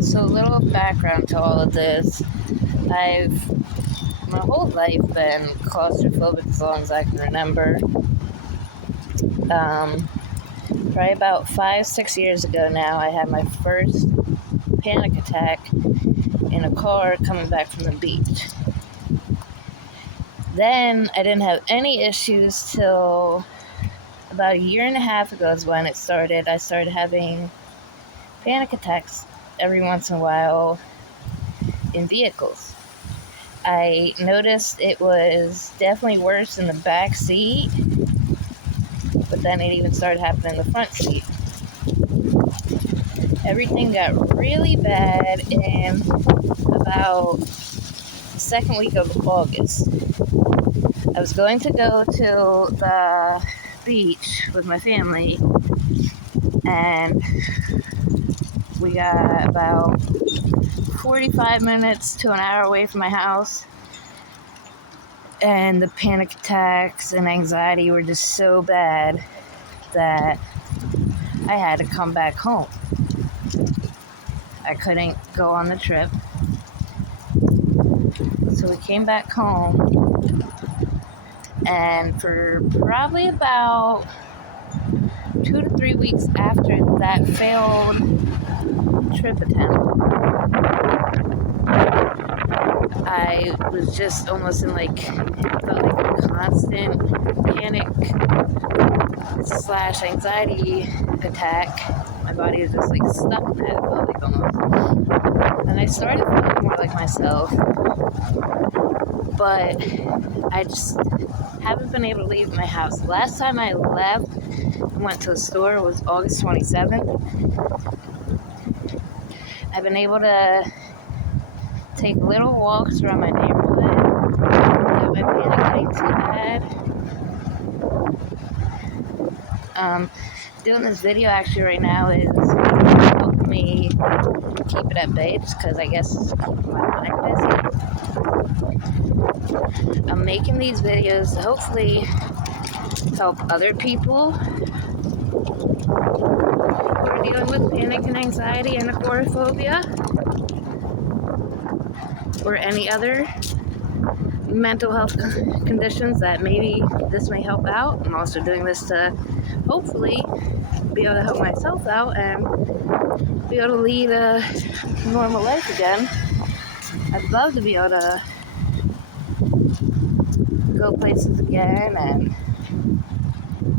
So a little background to all of this. I've my whole life been claustrophobic as long as I can remember. Probably about 5-6 years ago now, I had my first panic attack in a car coming back from the beach. Then I didn't have any issues till about a year and a half ago is when it started. I started having panic attacks every once in a while in vehicles. I noticed it was definitely worse in the back seat, but then it even started happening in the front seat. Everything got really bad in about the second week of August. I was going to go to the beach with my family, and we got about 45 minutes to an hour away from my house, and the panic attacks and anxiety were just so bad that I had to come back home. I couldn't go on the trip, so we came back home, and for probably about 2 to 3 weeks after that failed trip attempt, I was just almost in felt like a constant panic / anxiety attack. My body was just stuck in that, it felt like almost. And I started feeling more like myself, but I just haven't been able to leave my house. Last time I left and went to the store was August 27th. I've been able to take little walks around my neighborhood without my panic getting too bad. Doing this video actually right now is helping me keep it at bay, just because I guess it's keeping my mind busy. I'm making these videos to hopefully help other people who are dealing with panic and anxiety and agoraphobia, or any other mental health conditions that maybe this may help out. I'm also doing this to hopefully be able to help myself out and be able to lead a normal life again. I'd love to be able to go places again and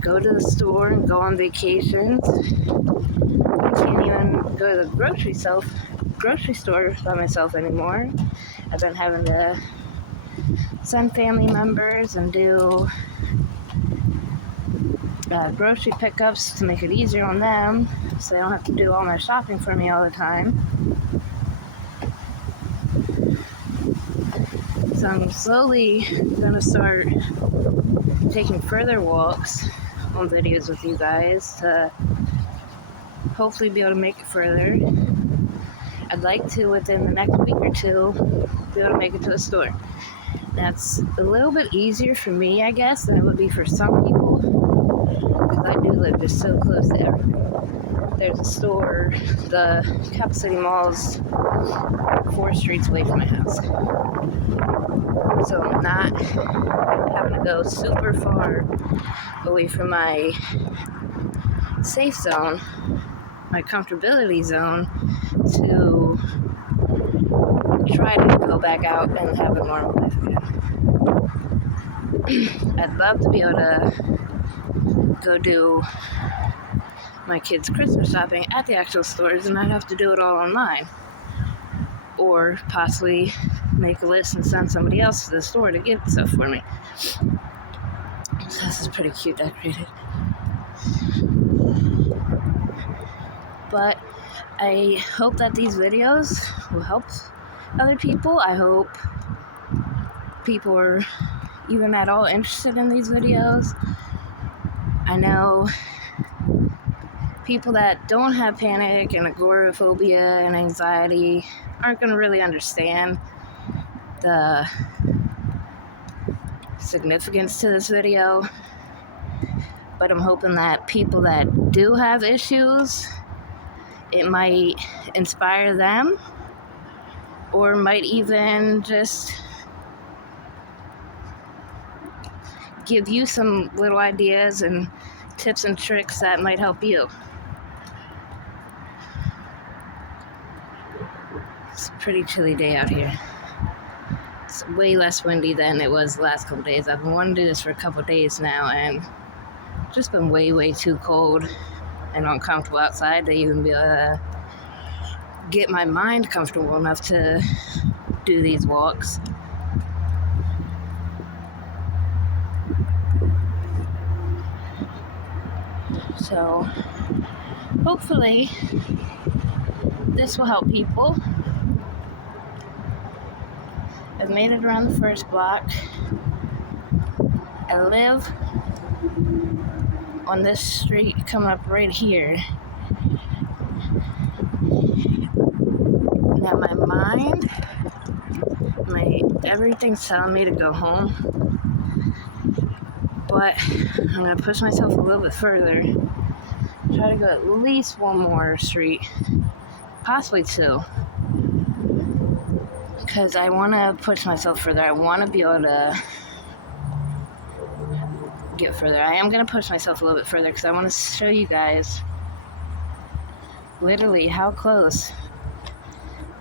go to the store and go on vacations. I can't even go to the grocery store by myself anymore. I've been having to send family members and do grocery pickups to make it easier on them, so they don't have to do all my shopping for me all the time. So I'm slowly going to start taking further walks on videos with you guys to hopefully be able to make it further. I'd like to, within the next week or two, be able to make it to a store. That's a little bit easier for me, I guess, than it would be for some people, because I do live just so close to everything. There's a store, the Cap City Mall's 4 streets away from my house. So I'm not having to go super far away from my safe zone, my comfortability zone, to try to go back out and have a normal life again. I'd love to be able to go do my kids' Christmas shopping at the actual stores and not have to do it all online. Or possibly make a list and send somebody else to the store to get stuff for me. So this is pretty cute decorated. But I hope that these videos will help other people. I hope people are even at all interested in these videos. I know people that don't have panic and agoraphobia and anxiety aren't going to really understand the significance to this video, but I'm hoping that people that do have issues It might inspire them, or might even just give you some little ideas and tips and tricks that might help you. It's a pretty chilly day out here. It's way less windy than it was the last couple days. I've been wanting to do this for a couple days now, and it's just been way too cold and uncomfortable outside to even be able to get my mind comfortable enough to do these walks. So hopefully this will help people. I've made it around the first block. I live on this street coming up right here. Now my mind, everything's telling me to go home, but I'm gonna push myself a little bit further. Try to go at least one more street, possibly two, because I want to push myself further. I want to be able to get further. I am going to push myself a little bit further because I want to show you guys literally how close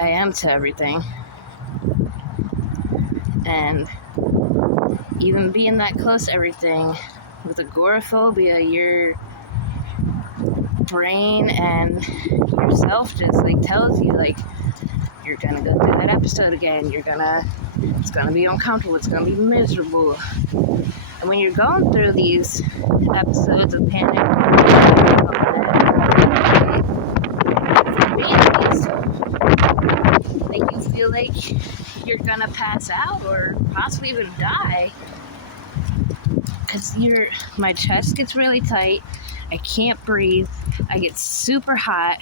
I am to everything. And even being that close to everything, with agoraphobia, your brain and yourself just like tells you like you're gonna go through that episode again, it's gonna be uncomfortable, it's gonna be miserable. And when you're going through these episodes of panic, for me at least, like you feel like you're gonna pass out or possibly even die, because my chest gets really tight, I can't breathe, I get super hot,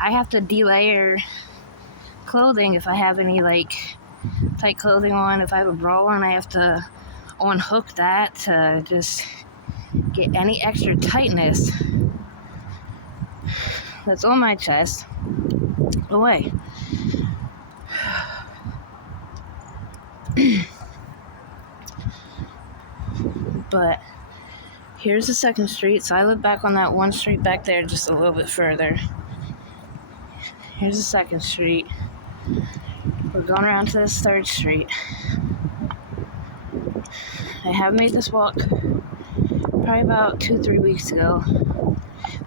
I have to delayer clothing if I have any like tight clothing on. If I have a bra on, I have to unhook that to just get any extra tightness that's on my chest away. But here's the second street, so I live back on that one street back there, just a little bit further. Here's the second street. We're going around to this third street. I have made this walk probably about 2-3 weeks ago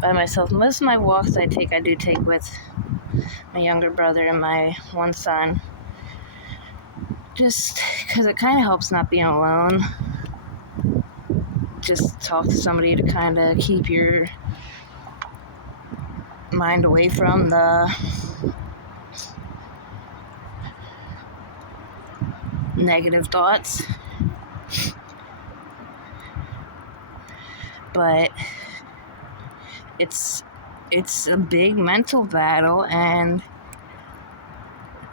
by myself. Most of my walks I do take with my younger brother and my one son, just because it kind of helps not being alone. Just talk to somebody to kind of keep your mind away from the negative thoughts. But it's a big mental battle, and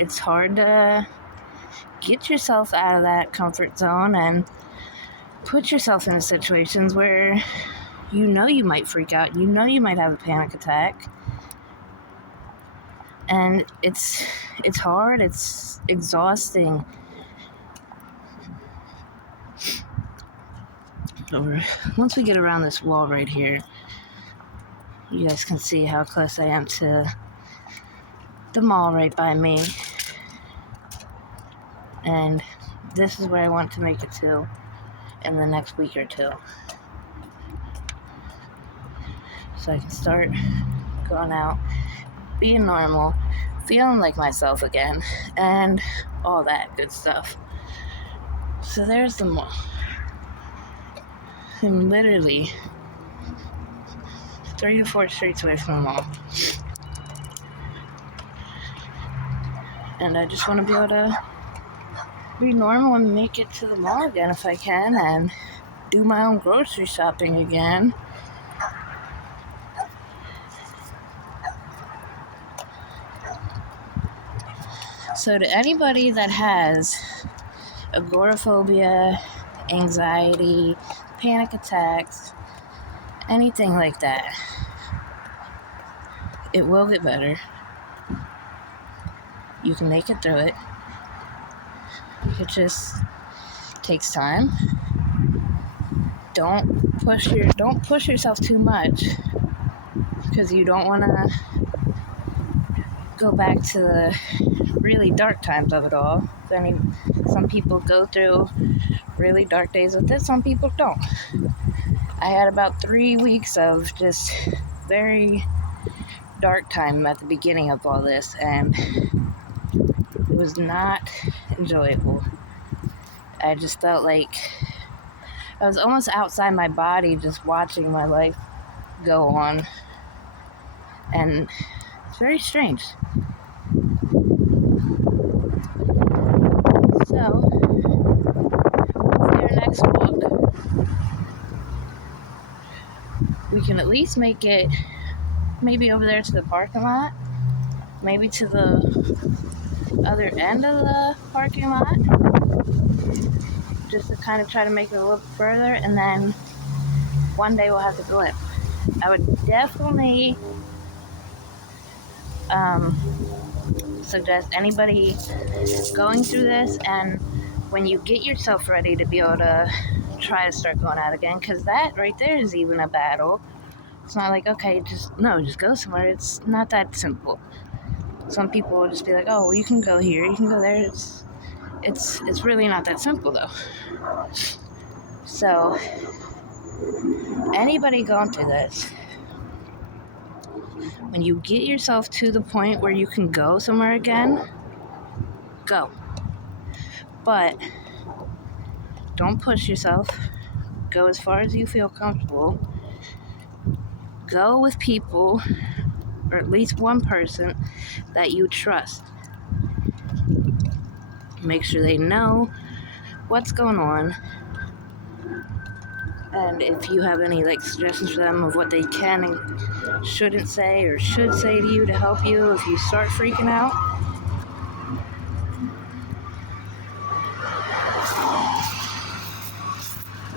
it's hard to get yourself out of that comfort zone and put yourself in situations where you know you might freak out, you know you might have a panic attack. And it's hard, it's exhausting. Once we get around this wall right here, you guys can see how close I am to the mall right by me. And this is where I want to make it to in the next week or two, so I can start going out, being normal, feeling like myself again, and all that good stuff. So there's the mall. I'm literally 3 to 4 streets away from the mall. And I just want to be able to be normal and make it to the mall again if I can, and do my own grocery shopping again. So to anybody that has agoraphobia, anxiety, panic attacks, anything like that, It will get better. You can make it through it. It just takes time. Don't push yourself too much, because you don't want to go back to the really dark times of it all. Some people go through really dark days with it, some people don't. I had about 3 weeks of just very dark time at the beginning of all this, and it was not enjoyable. I just felt like I was almost outside my body, just watching my life go on, and it's very strange. So, for our next walk, we can at least make it maybe over there to the parking lot, maybe to the other end of the parking lot, just to kind of try to make it a little further, and then one day we'll have to go in. I would definitely suggest anybody going through this, and when you get yourself ready to be able to try to start going out again, because that right there is even a battle. It's not like, okay, just go somewhere. It's not that simple. Some people will just be like, oh, well, you can go here, you can go there. It's really not that simple, though. So, anybody going through this, when you get yourself to the point where you can go somewhere again, go. But don't push yourself. Go as far as you feel comfortable. Go with people, or at least one person that you trust. Make sure they know what's going on. And if you have any suggestions for them of what they can and shouldn't say or should say to you to help you if you start freaking out.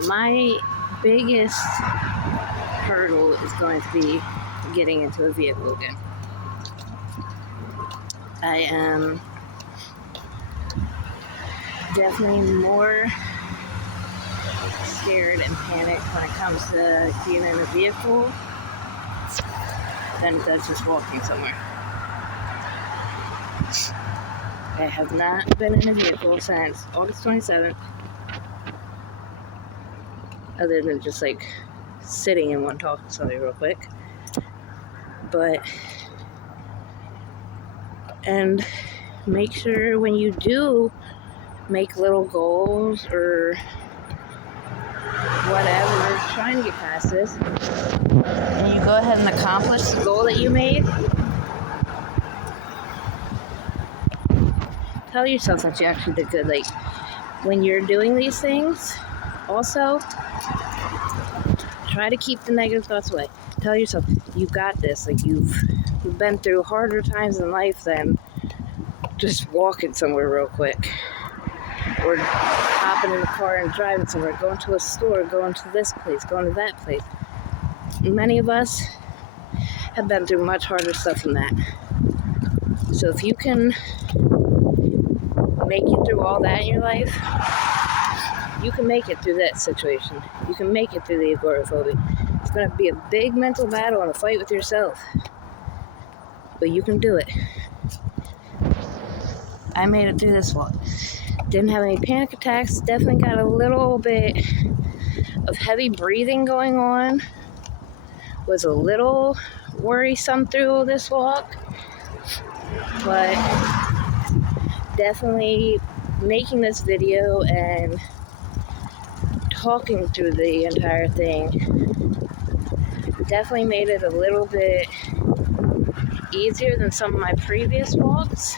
My biggest hurdle is going to be getting into a vehicle again. I am definitely more scared and panicked when it comes to being in a vehicle than does just walking somewhere. I have not been in a vehicle since August 27th, other than just sitting in one talking to somebody real quick. And make sure when you do make little goals or whatever, trying to get past this, and you go ahead and accomplish the goal that you made, tell yourself that you actually did good. When you're doing these things, also try to keep the negative thoughts away. Tell yourself you got this. You've been through harder times in life than just walking somewhere real quick, or hopping in the car and driving somewhere, going to a store, going to this place, going to that place. Many of us have been through much harder stuff than that. So if you can make it through all that in your life, you can make it through that situation. You can make it through the agoraphobia. It's going to be a big mental battle and a fight with yourself, but you can do it. I made it through this one. Didn't have any panic attacks. Definitely got a little bit of heavy breathing going on. Was a little worrisome through this walk, but definitely making this video and talking through the entire thing definitely made it a little bit easier than some of my previous walks.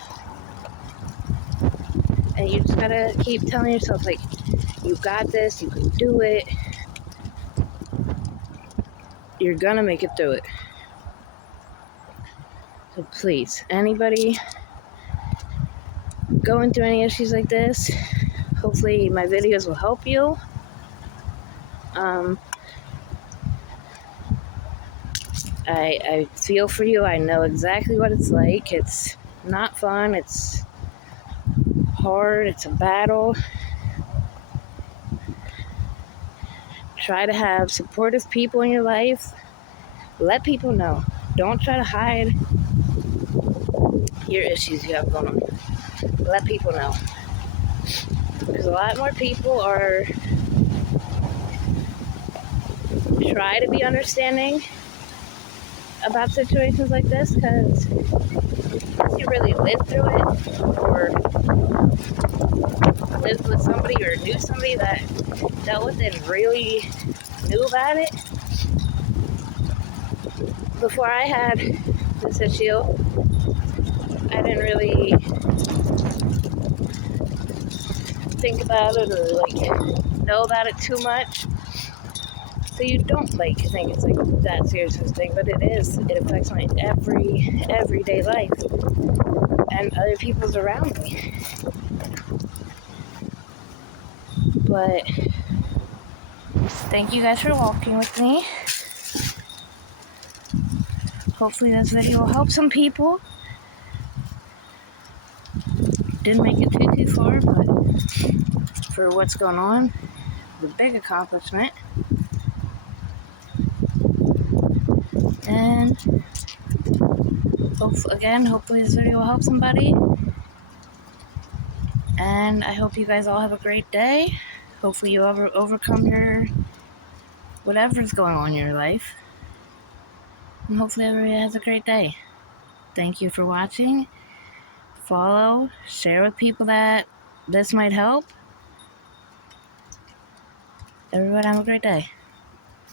And you just gotta keep telling yourself, you got this, you can do it, you're gonna make it through it. So please, anybody going through any issues like this, hopefully my videos will help you. I feel for you. I know exactly what it's like. It's not fun. It's hard. It's a battle. Try to have supportive people in your life. Let people know. Don't try to hide your issues you have going on. Let people know. Because a lot more people are try to be understanding about situations like this, because once you really lived through it or lived with somebody or knew somebody that dealt with it and really knew about it. Before I had this issue, I didn't really think about it or like know about it too much. So you don't like think it's like that serious of a thing, but it is. It affects my everyday life and other people's around me. But thank you guys for walking with me. Hopefully this video will help some people. Didn't make it too far, but for what's going on, the big accomplishment. And hopefully this video will help somebody. And I hope you guys all have a great day. Hopefully you overcome your whatever's going on in your life. And hopefully everybody has a great day. Thank you for watching. Follow, share with people that this might help. Everybody have a great day.